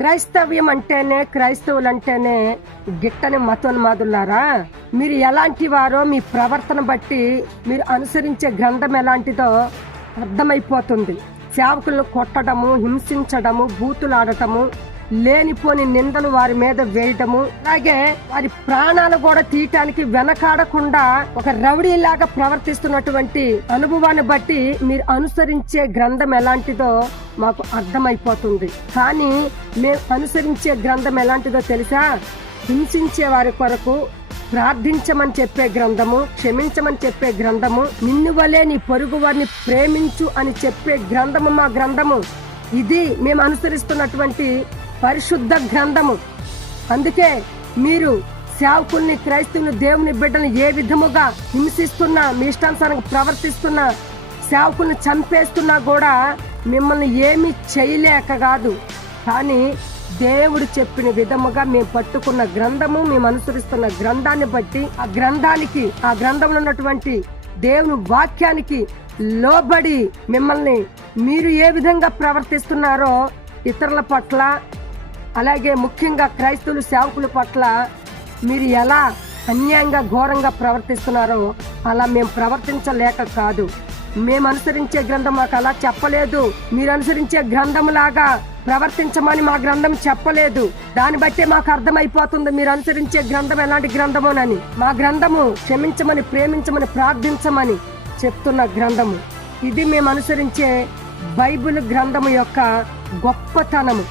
క్రైస్తవ్యం అంటేనే, క్రైస్తవులంటేనే గిట్టని మతోన్మాదులారా, మీరు ఎలాంటి వారో మీ ప్రవర్తన బట్టి మీరు అనుసరించే గ్రంథం ఎలాంటిదో అర్థమైపోతుంది. సేవకులను కొట్టడము, హింసించడము, బూతులాడటము, లేనిపోని నిందలు వారి మీద వేయటము, అలాగే వారి ప్రాణాలు కూడా తీయటానికి వెనకాడకుండా ఒక రౌడీలాగా ప్రవర్తిస్తున్నటువంటి అనుభవాన్ని బట్టి మీరు అనుసరించే గ్రంథం ఎలాంటిదో మాకు అర్థమైపోతుంది. కానీ మేము అనుసరించే గ్రంథం ఎలాంటిదో తెలుసా? హింసించే వారి కొరకు ప్రార్థించమని చెప్పే గ్రంథము, క్షమించమని చెప్పే గ్రంథము, నిన్ను వలే నీ పొరుగు వారిని ప్రేమించు అని చెప్పే గ్రంథము మా గ్రంథము. ఇది మేము అనుసరిస్తున్నటువంటి పరిశుద్ధ గ్రంథము. అందుకే మీరు సేవకుల్ని, క్రైస్తవుని, దేవుని బిడ్డలను ఏ విధముగా హింసిస్తున్నా, మీ ఇష్టానుసారంగా ప్రవర్తిస్తున్నా, సేవకుల్ని చంపేస్తున్నా కూడా మిమ్మల్ని ఏమీ చేయలేక కాదు, కానీ దేవుడు చెప్పిన విధముగా మేము పట్టుకున్న గ్రంథము, మేము అనుసరిస్తున్న గ్రంథాన్ని బట్టి ఆ గ్రంథంలో ఉన్నటువంటి దేవుని వాక్యానికి లోబడి మిమ్మల్ని మీరు ఏ విధంగా ప్రవర్తిస్తున్నారో ఇతరుల పట్ల, అలాగే ముఖ్యంగా క్రైస్తవులు సేవకుల పట్ల మీరు ఎలా అన్యాయంగా, ఘోరంగా ప్రవర్తిస్తున్నారో అలా మేము ప్రవర్తించలేక కాదు. మేము అనుసరించే గ్రంథం మాకు అలా చెప్పలేదు. మీరు అనుసరించే గ్రంథంలాగా ప్రవర్తించమని మా గ్రంథం చెప్పలేదు. దాన్ని బట్టే మాకు అర్థమైపోతుంది మీరు అనుసరించే గ్రంథం ఎలాంటి గ్రంథమోనని. మా గ్రంథము క్షమించమని, ప్రేమించమని, ప్రార్థించమని చెప్తున్న గ్రంథము. ఇది మేము అనుసరించే బైబిల్ గ్రంథము యొక్క గొప్పతనము.